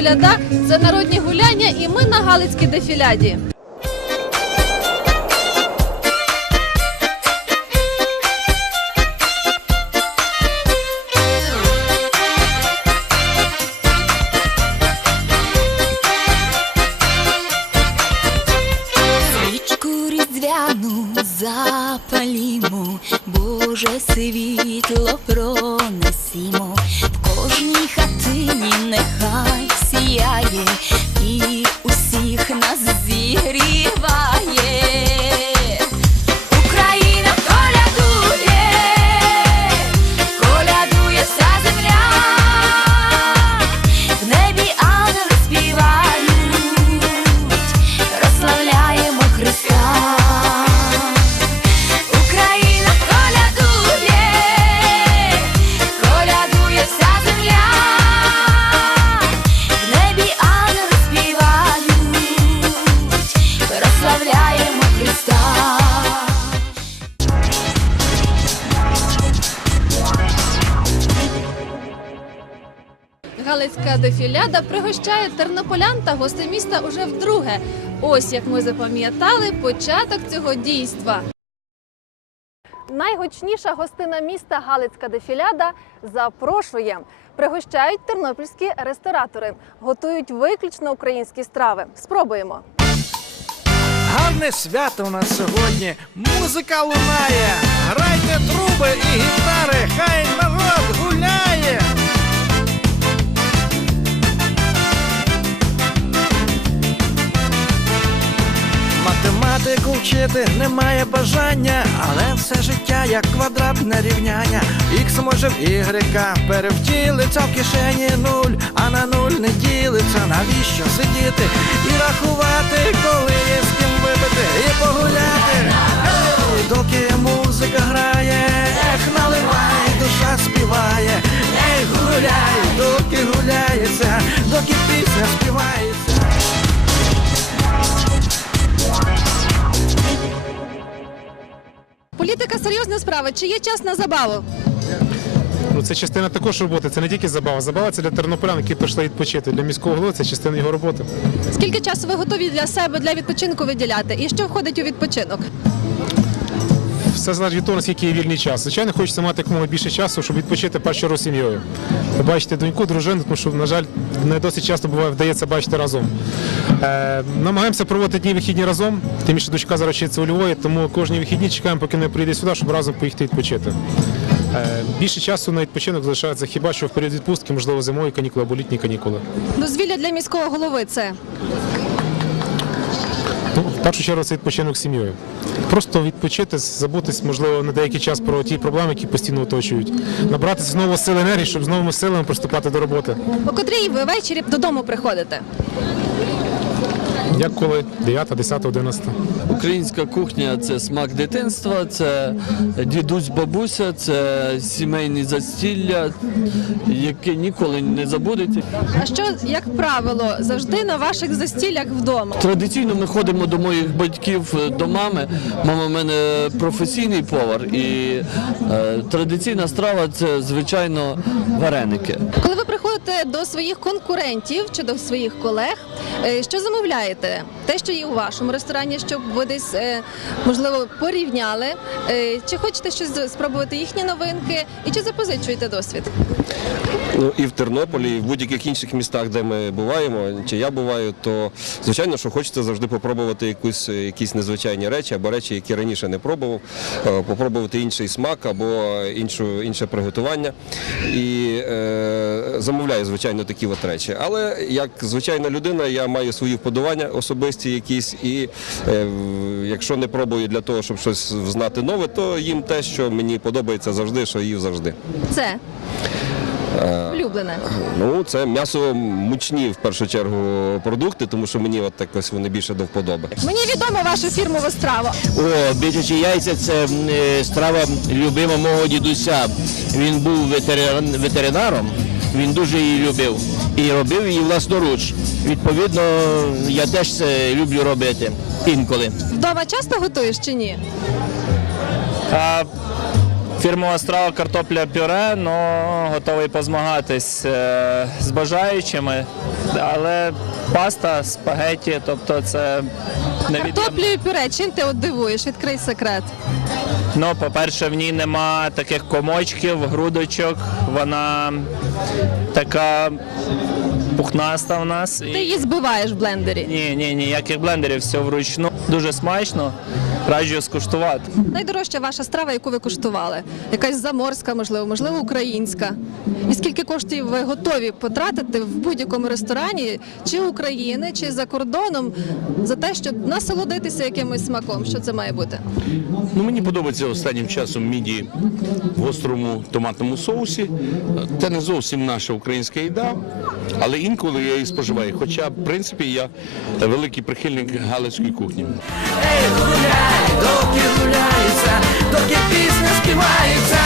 коляда, це народні гуляння, і ми на Галицькій дефіляді. Галицька пригощає тернополян та гостей міста уже вдруге. Ось як ми запам'ятали початок цього дійства. Найгучніша гостина міста Галицька дефіляда запрошує. Пригощають тернопільські ресторатори, готують виключно українські страви. Спробуємо. Гарне свято у нас сьогодні. Музика лунає. Грайте труби і гітари, хай народ Математику вчити немає бажання, але все життя як квадратне рівняння. Х може в ігрека перевтілиться в кишені нуль, а на нуль не ділиться. Навіщо сидіти і рахувати, коли є з ким випити і погуляти? Ей, доки музика грає, ех, наливай, душа співає, ей, гуляй, доки гуляється, доки пісня співається. Політика серйозна справа. Чи є час на забаву? Ну, це частина також роботи, це не тільки забава. Забава це для тернополян, які прийшли відпочити. Для міського голови це частина його роботи. Скільки часу ви готові для себе для відпочинку виділяти? І що входить у відпочинок? Все залежить від того, наскільки є вільний час. Звичайно, хочеться мати якомога більше часу, щоб відпочити першу чергу з сім'єю. Побачити доньку, дружину, тому що, на жаль, не досить часто буває вдається бачити разом. Е, намагаємося проводити дні вихідні разом, тим більше дочка зараз вчиться у Львові, тому кожні вихідні чекаємо, поки не прийде сюди, щоб разом поїхати відпочити. Е, більше часу на відпочинок залишається хіба що в період відпустки, можливо, зимові канікули або літні канікули. Дозвілля для міського голови це Ну, в першу чергу це відпочинок з сім'єю. Просто відпочити, забутись, можливо, на деякий час про ті проблеми, які постійно оточують. Набратися знову сил енергії, щоб з новими силами приступати до роботи. По котрій ви ввечері додому приходите? Як коли 9, 10, 11. Українська кухня це смак дитинства, це дідусь, бабуся, це сімейні застілля, яке ніколи не забудете. А що, як правило, завжди на ваших застіллях вдома? Традиційно ми ходимо до моїх батьків, е, до мами. Мама в мене професійний повар, і е, традиційна страва це звичайно вареники. Коли ви приходите до своїх конкурентів чи до своїх колег, е, що замовляєте? Те, що є у вашому ресторані, щоб ви десь е, можливо порівняли, Е, чи хочете щось спробувати їхні новинки, і чи запозичуєте досвід? Ну і в Тернополі, і в будь-яких інших містах, де ми буваємо, чи я буваю, то звичайно, що хочеться завжди попробувати якусь якісь незвичайні речі або речі, які раніше не пробував, попробувати інший смак або іншу інше приготування. І е, замовляю, звичайно, такі от речі. Але як звичайна людина, я маю свої вподобання особисті якісь, і е, якщо не пробую для того, щоб щось знати нове, то їм те, що мені подобається завжди, що їв завжди. Це улюблене. Ну, це м'ясо мучні в першу чергу продукти, тому що мені от якось вони більше до вподоби. Мені відомо вашу фірмову страву. О, бичачі яйця це е, страва любима мого дідуся. Він був ветеринар- ветеринаром, він дуже її любив і робив її власноруч. Відповідно, я теж це люблю робити інколи. Вдома часто готуєш чи ні? А Фірмова страва картопля пюре, але готовий позмагатись е, з бажаючими. Але паста, спагеті, тобто це невід'ємна Картоплю і пюре, чим ти от дивуєш? Відкрий секрет. Ну, по-перше, в ній нема таких комочків, грудочок. Вона така пухнаста в нас. Ти її збиваєш в блендері. Ні, ні, ніяких блендерів, все вручну. Дуже смачно. Раджу скуштувати. Найдорожча ваша страва, яку ви куштували? Якась заморська, можливо, можливо, українська. І скільки коштів ви готові потратити в будь-якому ресторані, чи України, чи за кордоном, за те, щоб насолодитися якимось смаком? Що це має бути? Ну, мені подобається останнім часом міді в гострому томатному соусі. Це не зовсім наша українська їда, але інколи я її споживаю. Хоча, в принципі, я великий прихильник галицької кухні. Гуляй, доки гуляється, доки пісня співається.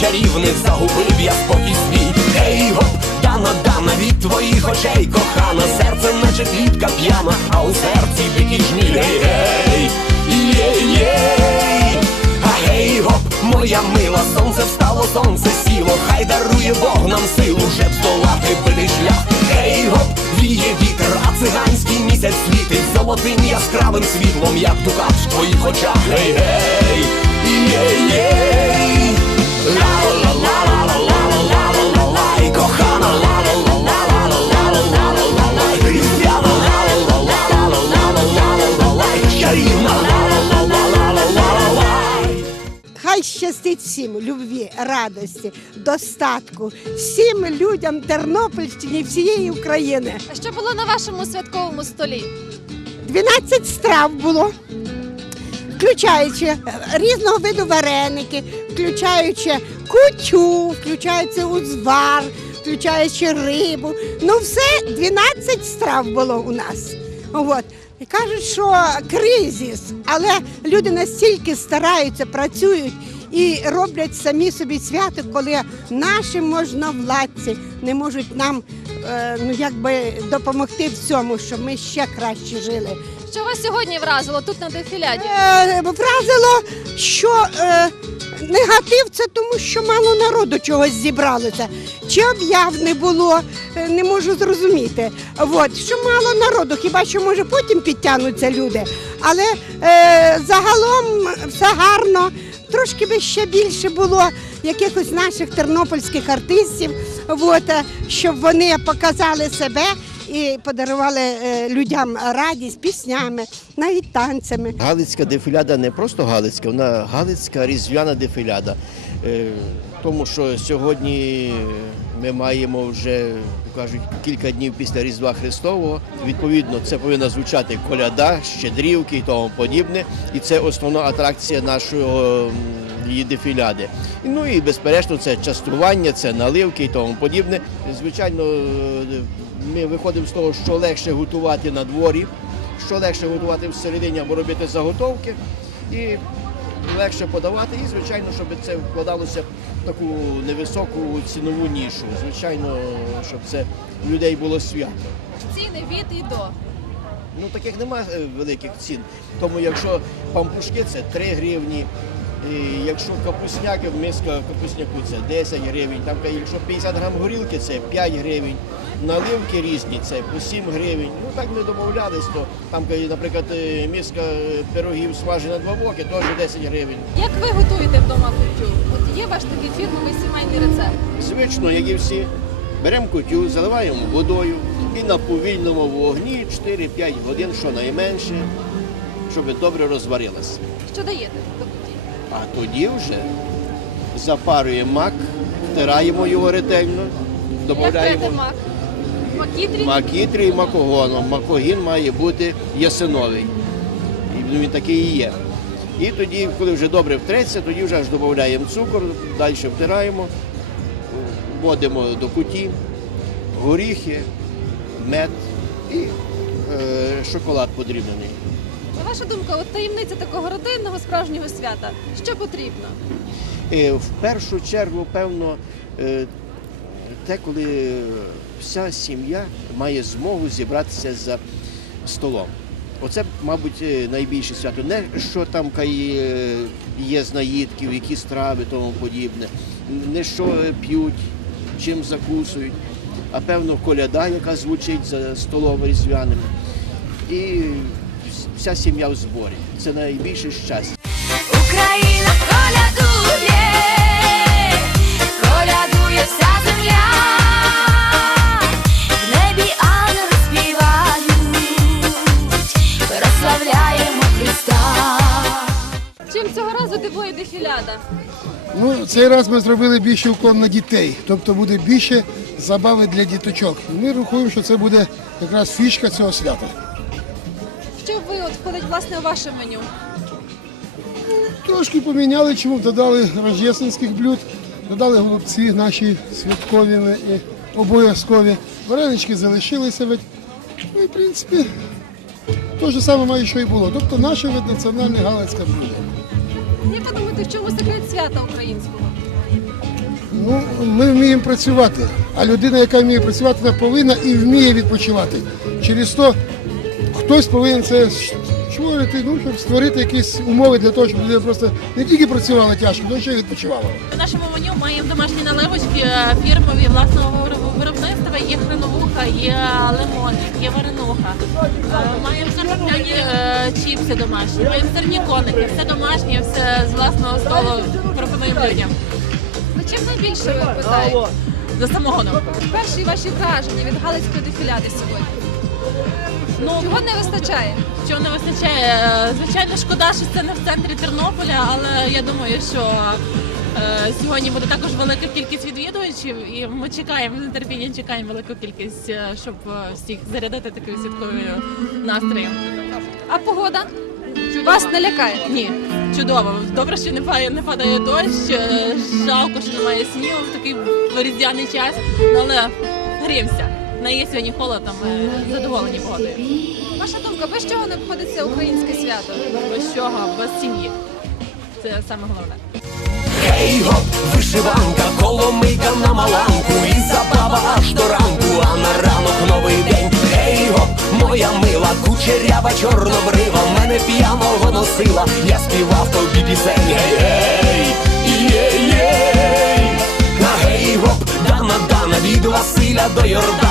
чарівних загубив я спокій свій Ей, гоп, дана, дана від твоїх очей, кохана, серце, наче квітка п'яна, а у серці такі жміль Ей, ей, ей, ей, а ей, гоп, моя мила, сонце встало, сонце сіло, хай дарує Бог нам силу, щоб здолати пилий шлях. Ей, гоп, віє вітер, а циганський місяць світить золотим яскравим світлом, як дукав в твоїх очах. Ей, ей, ей, ей, ей. Хай щастить всім любві, радості, достатку, всім людям Тернопільщини, всієї України. А Що було на вашому святковому столі? 12 страв було включаючи е, різного виду вареники, включаючи кутю, включаючи узвар, включаючи рибу. Ну, все 12 страв було у нас. От. І кажуть, що кризис, але люди настільки стараються, працюють і роблять самі собі свято, коли наші можновладці не можуть нам ну, якби допомогти в цьому, щоб ми ще краще жили. Що вас сьогодні вразило тут на дефіляді? Е, вразило, що е, негатив це тому, що мало народу чогось зібралося. Чи об'яв не було, е, не можу зрозуміти. От, що мало народу, хіба що може потім підтягнуться люди. Але е, загалом все гарно. Трошки би ще більше було якихось наших тернопільських артистів, от, е, щоб вони показали себе і подарували е, людям радість піснями, навіть танцями. Галицька дефіляда не просто Галицька, вона Галицька різдвяна дефіляда. Е, Тому що сьогодні ми маємо вже кажуть кілька днів після Різдва Христового. Відповідно, це повинна звучати коляда, щедрівки і тому подібне. І це основна атракція нашого її дефіляди. Ну і безперечно, це частування, це наливки і тому подібне. Звичайно, е, ми виходимо з того, що легше готувати на дворі, що легше готувати всередині або робити заготовки. І легше подавати, і звичайно, щоб це вкладалося в таку невисоку цінову нішу. Звичайно, щоб це в людей було свято. Ціни від і до. Ну таких немає великих цін. Тому якщо пампушки це 3 гривні. І якщо капусняки, миска капусняку це 10 гривень, там якщо 50 грам горілки це 5 гривень, наливки різні це по 7 гривень. Ну так ми домовлялись, то там, наприклад, е, миска пирогів смажена два боки, теж 10 гривень. Як ви готуєте вдома кутю? От є ваш такий фірмовий сімейний рецепт? Звично, як і всі, беремо кутю, заливаємо водою і на повільному вогні 4-5 годин, щонайменше, щоб добре розварилася. Що даєте? А тоді вже запарюємо мак втираємо його ретельно, додаємо мак? Макітрі? макітрі і макогоном. Макогін має бути ясиновий. І він такий і є. І тоді, коли вже добре втреться, тоді вже аж додаємо цукор, далі втираємо, вводимо до куті, горіхи, мед і е, шоколад подрібнений. Ваша думка, от таємниця такого родинного справжнього свята. Що потрібно? Е, В першу чергу, певно, е, те, коли вся сім'я має змогу зібратися за столом. Оце, мабуть, е, найбільше свято. Не що там є з наїдків, які страви, тому подібне, не що п'ють, чим закусують, а певно коляда, яка звучить за столом різдвяним. І вся сім'я в зборі. Це найбільше щастя. Україна колядує, колядує вся земля, в небі ангели співають, прославляємо Христа. Чим цього разу дивує дефіляда? Ну, цей раз ми зробили більше уклон на дітей, тобто буде більше забави для діточок. І ми рахуємо, що це буде якраз фішка цього свята. Що ви от входить власне у ваше меню? Трошки поміняли, чому додали рождественських блюд, додали голубці наші святкові і обов'язкові. Варенички залишилися. Ну і в принципі, те ж саме має, що і було. Тобто наше ведь, національне галицьке блюдо. Як ви думаєте, в чому секрет свята українського? Ну, ми вміємо працювати, а людина, яка вміє працювати, вона повинна і вміє відпочивати. Через то хтось повинен це створити, ну, щоб створити якісь умови для того, щоб людина просто не тільки працювала тяжко, але ще й відпочивала. В нашому меню маємо домашні наливочки е, фірмові власного виробництва. Є хреновуха, є лимонник, є варенуха. Е, Маємо картопляні е, чіпси домашні, маємо сирні коники, все домашнє, все з власного столу пропонуємо людям. За чим найбільше ви питаєте? За самогоном. Перші ваші враження від Галицької дефіляди сьогодні. Ну, Чого не вистачає? Чого не вистачає? Е, Звичайно, шкода, що це не в центрі Тернополя, але я думаю, що е, сьогодні буде також велика кількість відвідувачів, і ми чекаємо з нетерпінням чекаємо велику кількість, е, щоб е, всіх зарядити такою святковою настроєм. А погода? Вас не лякає? Ні, чудово. Добре, що не падає, не падає дощ. е, Жалко, що немає снігу в такий різдвяний час, але гріємося. Не є сьогодні холодом, ми задоволені погодою. Ваша думка, без чого не обходиться українське свято? Без чого? Без сім'ї. Це саме головне. Гей гоп, вишиванка, коломийка на маланку І забава аж до ранку, а на ранок новий день Гей гоп, моя мила, кучерява чорнобрива Мене п'яного носила, я співав тобі пісень Гей, гей, є-єй На гей гоп, дана, дана, від Василя до вертеп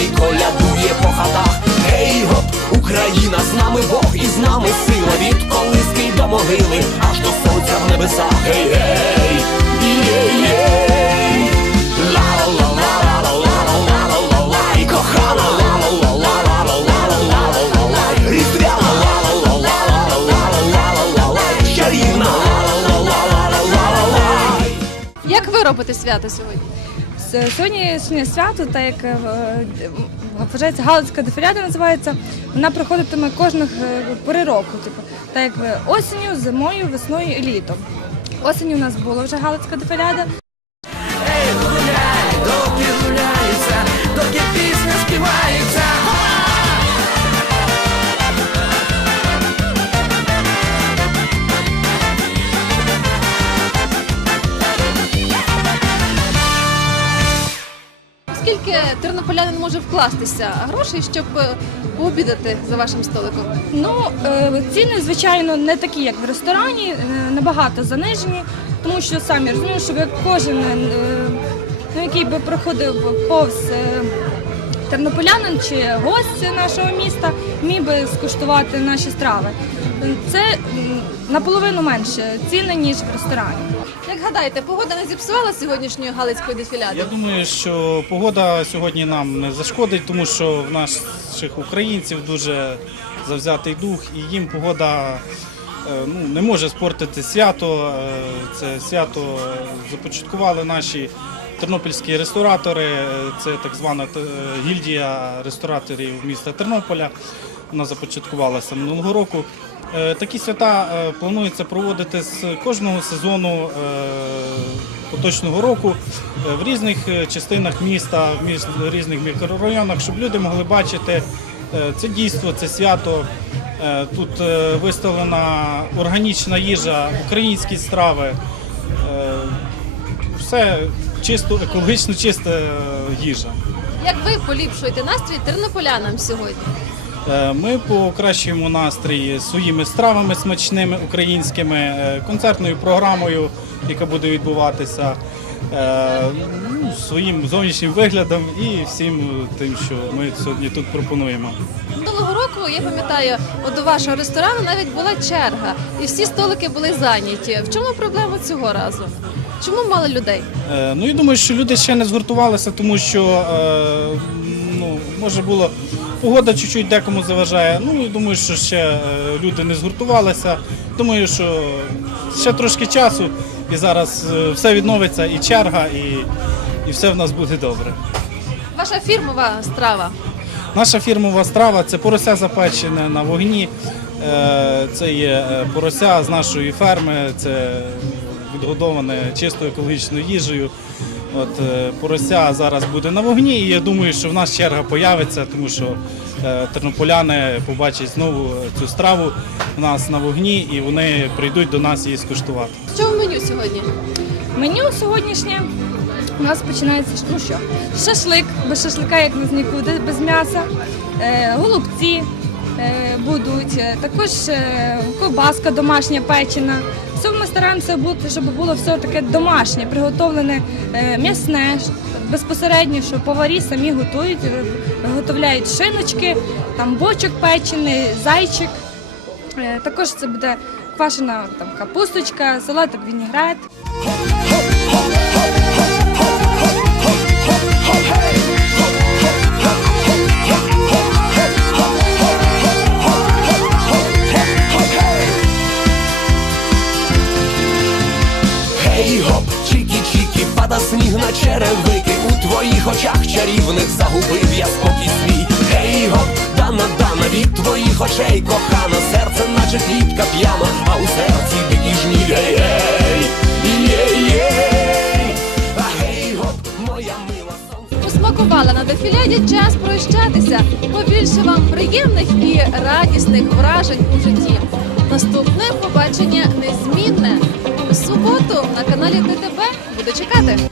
різдвяний колядує по хатах Гей гоп, Україна, з нами Бог і з нами сила Від колиски до могили, аж до сонця в небесах Гей, гей, є-єй Ла-ла-ла-ла-ла-ла-ла-ла-ла-ла-ла І кохана ла-ла-ла-ла-ла-ла-ла-ла-ла Різдвяна ла-ла-ла-ла-ла-ла-ла-ла-ла Чарівна ла-ла-ла-ла-ла-ла-ла-ла Як ви робите свято сьогодні? Сьогоднішнє свято, так як е, вважається Галицька дефіляда називається, вона проходитиме кожних е, пори року. Типу, так як е, осінню, зимою, весною і літом. Осінню у нас була вже Галицька дефіляда. Скільки тернополянин може вкластися грошей, щоб е, пообідати за вашим столиком? Ну, е, ціни, звичайно, не такі, як в ресторані, е, набагато занижені, тому що самі розумієте, щоб кожен, ну, який би проходив повз тернополянин чи гость нашого міста, міг би скуштувати наші страви. Це наполовину менше ціни, ніж в ресторані. Як гадаєте, погода не зіпсувала сьогоднішньої Галицької дефіляди? Я думаю, що погода сьогодні нам не зашкодить, тому що в наших українців дуже завзятий дух, і їм погода ну, не може спортити свято. Е, Це свято е, започаткували наші тернопільські ресторатори. Е, Це так звана е, гільдія рестораторів міста Тернополя. Вона започаткувалася минулого року. Е, Такі свята е, планується проводити з кожного сезону е, поточного року в різних частинах міста, в різних мікрорайонах, щоб люди могли бачити це дійство, це свято. Тут виставлена органічна їжа, українські страви. Все чисто, екологічно чиста їжа. Як ви поліпшуєте настрій тернополянам сьогодні? Е, Ми покращуємо настрій своїми стравами смачними українськими, е, концертною програмою, яка буде відбуватися, е, ну, своїм зовнішнім виглядом і всім тим, що ми сьогодні тут пропонуємо. Минулого року я пам'ятаю, от до вашого ресторану навіть була черга, і всі столики були зайняті. В чому проблема цього разу? Чому мало людей? Е, Ну і думаю, що люди ще не згуртувалися, тому що е, ну, може було погода чуть-чуть декому заважає. Ну і думаю, що ще е, люди не згуртувалися. Думаю, що ще трошки часу, і зараз е, все відновиться, і черга, і, і все в нас буде добре. Ваша фірмова страва. Наша фірмова страва це порося запечене на вогні. Е, Це є порося з нашої ферми, це відгодоване чистою екологічною їжею. От е, порося зараз буде на вогні, і я думаю, що в нас черга появиться, тому що е, тернополяни побачать знову цю страву у нас на вогні, і вони прийдуть до нас її скуштувати. Що в меню сьогодні? Меню сьогоднішнє у нас починається ну що, шашлик, без шашлика як без нікуди, без м'яса, е, голубці е, будуть, е, також е, ковбаска домашня печена. Все ми стараємося бути, щоб було все таке домашнє, приготовлене е, м'ясне, безпосередньо, що поварі самі готують, е, виготовляють шиночки, там бочок печений, зайчик. Е, Також це буде квашена там капусточка, салатик вінігрет. Очах чарівних загубив я спокій свій Гей гоп, дана дана від твоїх очей кохана Серце наче квітка п'яна, а у серці дикі жні гей гей гей мила Посмакувала на дефіляді час прощатися. Побільше вам приємних і радісних вражень у житті. Наступне побачення незмінне. У суботу на каналі ТТБ буду чекати.